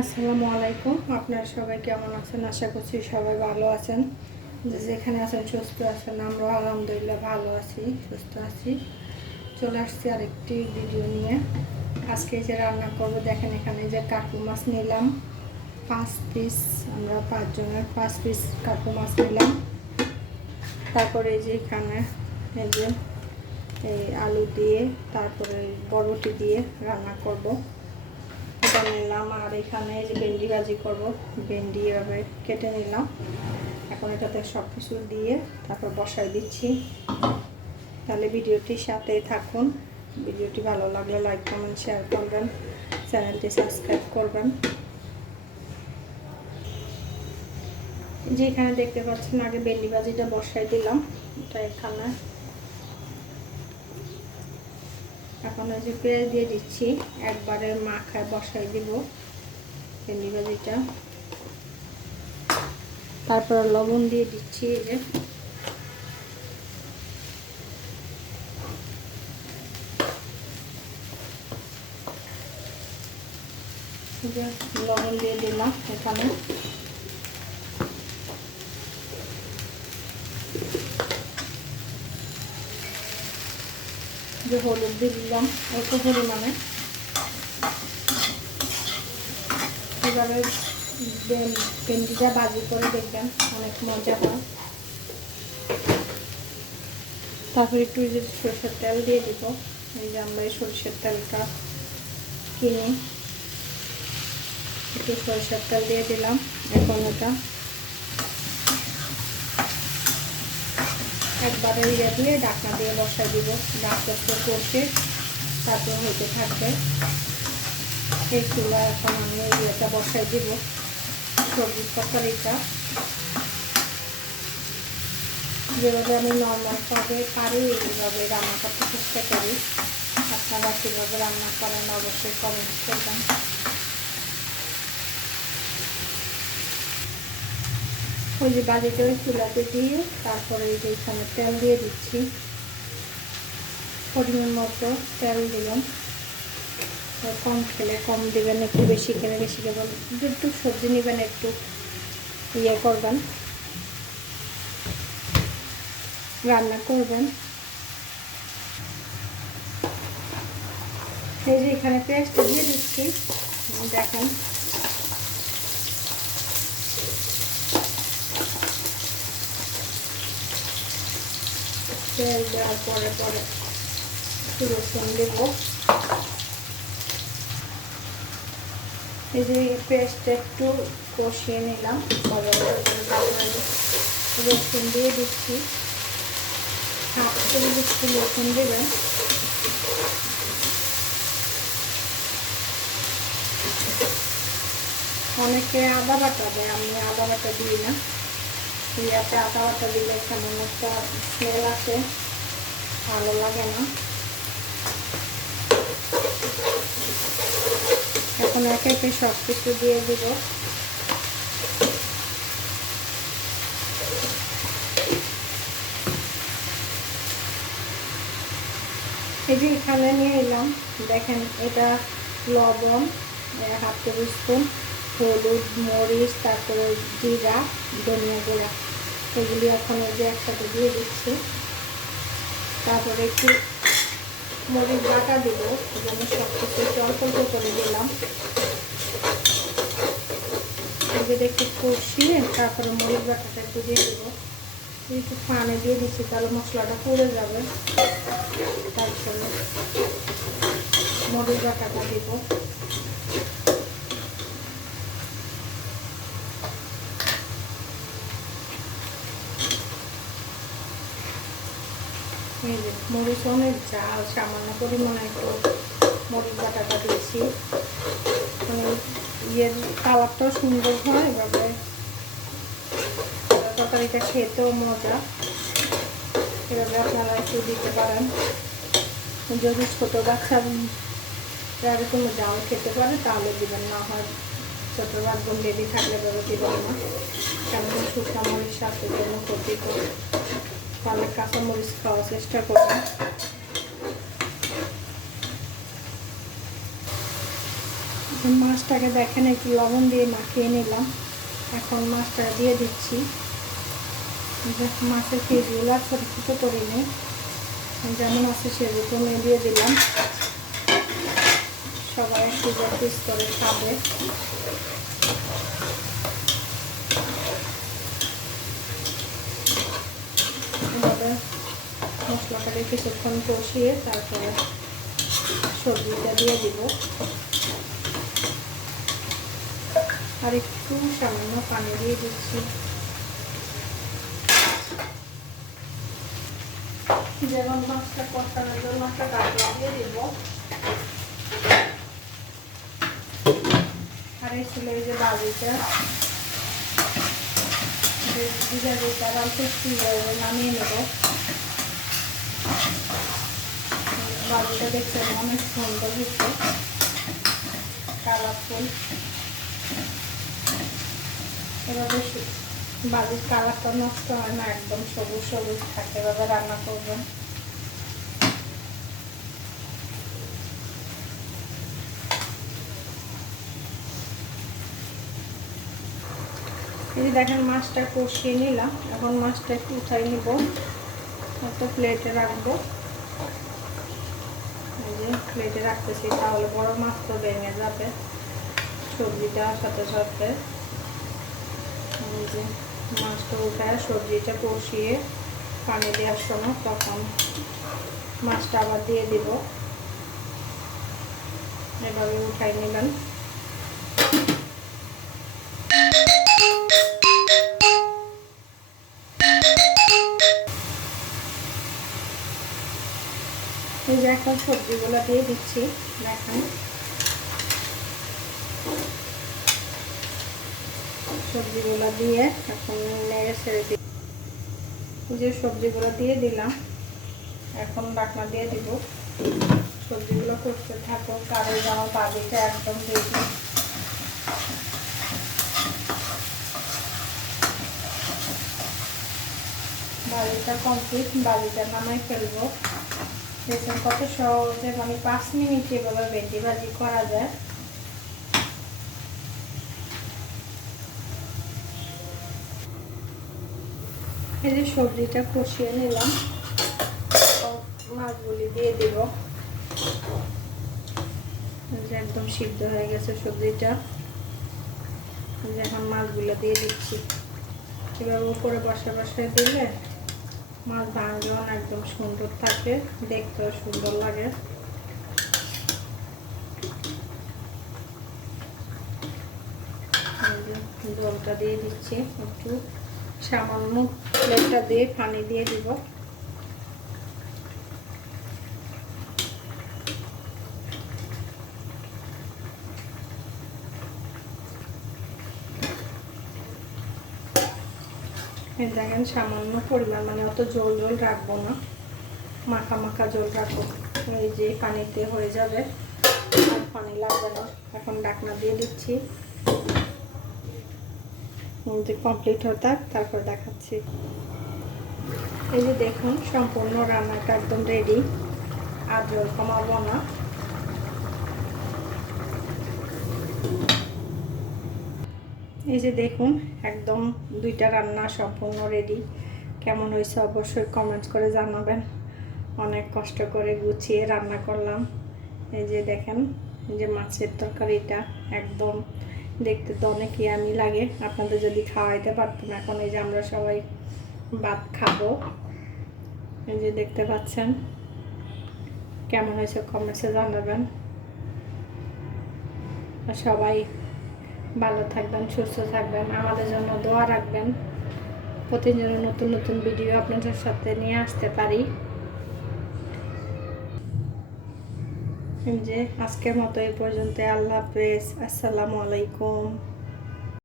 আসসালামু আলাইকুম। আপনারা সবাই কেমন আছেন? আশা করছি সবাই ভালো আছেন। যেখানে আছেন, সুস্থ আছেন আমরা আলহামদুলিল্লাহ ভালো আছি, সুস্থ আছি। চলে আসছি আরেকটি ভিডিও নিয়ে। আজকে যে রান্না করব, দেখেন এখানে যে কাকু মাছ নিলাম। পাঁচ পিস আমরা পাঁচজনের পাঁচ পিস কাকু মাছ নিলাম। তারপরে যে এখানে এই যে এই আলু দিয়ে, তারপরে বরবটি দিয়ে রান্না করব। এটা নিলাম আর এখানে যে ভেন্ডি ভাজি করব। ভেন্ডি এভাবে কেটে নিলাম। এখন এটাতে সব কিছু দিয়ে তারপর বসাই দিচ্ছি। তাহলে ভিডিওটির সাথেই থাকুন। ভিডিওটি ভালো লাগলে লাইক কমেন্ট শেয়ার করবেন। চ্যানেলটি সাবস্ক্রাইব করবেন। যে এখানে দেখতে পাচ্ছেন, আগে ভেন্ডি ভাজিটা বসাই দিলাম। এটা এখানে এখন ওই যে পেঁয়াজ দিয়ে দিচ্ছি, একবারে মাখায় বসাই দিব, ভেন্ডি ভাজিটা। তারপর লবণ দিয়ে দিচ্ছি এই যে লবণ দিয়ে দিলাম এখানে। হলুদ দিয়ে দিলাম, অল্প পরিমাণে। এবারে ভেন্ডিটা বাজি করে দেখবেন, অনেক মজা হয়। তারপরে একটু যে সরষের তেল দিয়ে দিব, এই যে আমরা এই সরষের তেলটা কিনি। একটু সরষের তেল দিয়ে দিলাম, এখন ওটা একবারে ইয়ে দিয়ে ডাকনা দিয়ে বসাই দিব। ডাকটা করতে তারপর হইতে থাকবে। এই চুলা এখন আমি ইয়েটা বসাই দিব, সবজির তরকারিটা। যেভাবে আমি নর্মালভাবে পারি, এইভাবে রান্না করতে চেষ্টা করি। আপনারা কীভাবে রান্না করেন, অবশ্যই কমেন্ট করবেন। ওই যে বাজিটা ওই চুলাতে দিয়ে তারপরে এই যে এখানে তেল দিয়ে দিচ্ছি। পরিমাণ মতো তেল দিলাম। কম খেলে কম দেবেন, একটু বেশি খেলে বেশি দেবেন। একটু সবজি নেবেন, একটু ইয়ে করবেন। রান্না করবেন। এই যে এখানে পেঁয়াজটা দিয়ে দিচ্ছি। দেখেন। তেল দেওয়ার পরে পরে একটু রসুন দেব। এই যে পেস্টটা একটু কষিয়ে নিলাম। রসুন দিয়ে দিচ্ছি। হাফ দিচ্ছি রসুন দেবেন। অনেকে আদা বাটা দেয়, আমি আদা বাটা দিই না। ইয়াতে আদা বাটা দিলে কেমন একটা স্মেল আসে, ভালো লাগে না। এখন একে একে সব কিছু দিয়ে দিব। এই যে এখানে নিয়ে এলাম, দেখেন এটা লবণ হাফ টেবিল স্পুন, হলুদ, মরিচ, তারপরে জিরা, ধনিয়া গুঁড়া। এগুলি এখন ওই যে একসাথে দিয়ে দিচ্ছি। তারপরে একটু মরিচ বাটা দেবো জন্য সব কিছু অল্প করে দিলাম। এগুলো একটু কষিয়ে তারপরে মরিচ বাটাটা একটু দিয়ে দেবো। একটু পানি দিয়ে দিচ্ছি, তাহলে মশলাটা পড়ে যাবে। তারপরে মরিচ বাটাটা দেবো। মরিচ অনেক ঝাল সামান্য পরিমাণে একটু মরিচ বাটাটা দিয়েছি। মানে ইয়ের কালারটাও সুন্দর হয় এভাবে তরকারিটা খেতেও মজা। এভাবে আপনারা একটু দিতে পারেন। যদি ছোটো বাচ্চা এরকম জাল খেতে পারে, তাহলে দিবেন, না হয় ছোটো একদম বেবি থাকলে এভাবে দিবেন না। কেমন শুকনা মরিচ সাথে জন্য ক্ষতি করে তাহলে কাঁচামরিচ খাওয়ার চেষ্টা করবেন মাছটাকে দেখেন, একটু লবণ দিয়ে মাখিয়ে নিলাম। এখন মাছটা দিয়ে দিচ্ছি। মাছের পিসগুলো ছোটো ছোটো করে নিই যেমন আছে সেরকম দিয়ে দিলাম। সবাই একটু পিস করে খাবে এভাবে মশলাটাকে কিছুক্ষণ কষিয়ে তারপরে সবজিটা দিয়ে দিব। আর একটু সামান্য পানি দিয়ে দিচ্ছি। যেমন মাছটা কষানোর জন্য একটা ডাকলা দিয়ে দিব। আর এই ছিল এই যে বাজিটা। বিজারিটা অল্প একটু নামিয়ে নেব। বাজির কালারটা নষ্ট হয় না, একদম সবুজ সবুজ থাকে, এভাবে রান্না করবেন। দেখেন, মাছটা কষিয়ে নিলাম। এখন মাছটা একটু উঠাই নিব। একটা প্লেটে রাখব। প্লেটে রাখতেছি, তাহলে বড় মাছ তো ভেঙে যাবে, সবজিটা সাথে সাথে। যে মাছটা উঠায়, সবজিটা কষিয়ে পানি দেওয়ার সময় তখন মাছটা আবার দিয়ে দিব। এভাবে উঠাই নেবেন। এই যে এখন সবজিগুলো দিয়ে দিচ্ছি দেখেন। সবজিগুলো দিয়ে এখন নেড়ে ছেড়ে দিই। যে সবজিগুলো দিয়ে দিলাম, এখন ডাকনা দিয়ে দিব। সবজিগুলো করতে থাকো কারও যাওয়া বাড়িটা একদম রেডি বাড়িটা কমপ্লিট, বাড়িটা নামাই ফেলব। দেখুন কত সহজে মানে পাঁচ মিনিটে এভাবে ভেন্ডি ভাজি করা যায়। এই যে সবজিটা কষিয়ে নিলাম। মাছগুলি দিয়ে দিব। একদম সিদ্ধ হয়ে গেছে সবজিটা। এখন মাছগুলো দিয়ে দিচ্ছি। এবার উপরে বসা বসায় দিলে মাছ ভাঙলেও একদম সুন্দর থাকে, দেখতেও সুন্দর লাগে। জলটা দিয়ে দিচ্ছি, একটু সামান্য প্লেটটা দিয়ে পানি দিয়ে দিব। দেখেন, সামান্য পরিমাণ মানে অত জল জল রাখব না। মাখা মাখা জল রাখব। এই যে পানিতে হয়ে যাবে, আর পানি লাগবে না এখন ডাকনা দিয়ে দিচ্ছি। কমপ্লিট হতে তারপর দেখাচ্ছি। এই যে দেখুন, সম্পূর্ণ রান্নাটা একদম রেডি আর জল কমাবো না। এই যে দেখুন, একদম দুইটা রান্না সম্পূর্ণ রেডি কেমন হয়েছে অবশ্যই কমেন্টস করে জানাবেন। অনেক কষ্ট করে গুছিয়ে রান্না করলাম। এই যে দেখেন যে মাছের তরকারিটা একদম দেখতে তো অনেক ইয়ামি লাগে। আপনাদের যদি খাওয়াইতে পারতাম এখন এই যে আমরা সবাই ভাত খাব। এই যে দেখতে পাচ্ছেন, কেমন হয়েছে কমেন্টসে জানাবেন। সবাই ভালো থাকবেন, সুস্থ থাকবেন, আমাদের জন্য দোয়া রাখবেন। প্রতিদিন নতুন নতুন ভিডিও আপনাদের সাথে নিয়ে আসতে পারি। যে আজকের মতো এই পর্যন্ত আল্লাহ হাফেজ। আসসালামু আলাইকুম।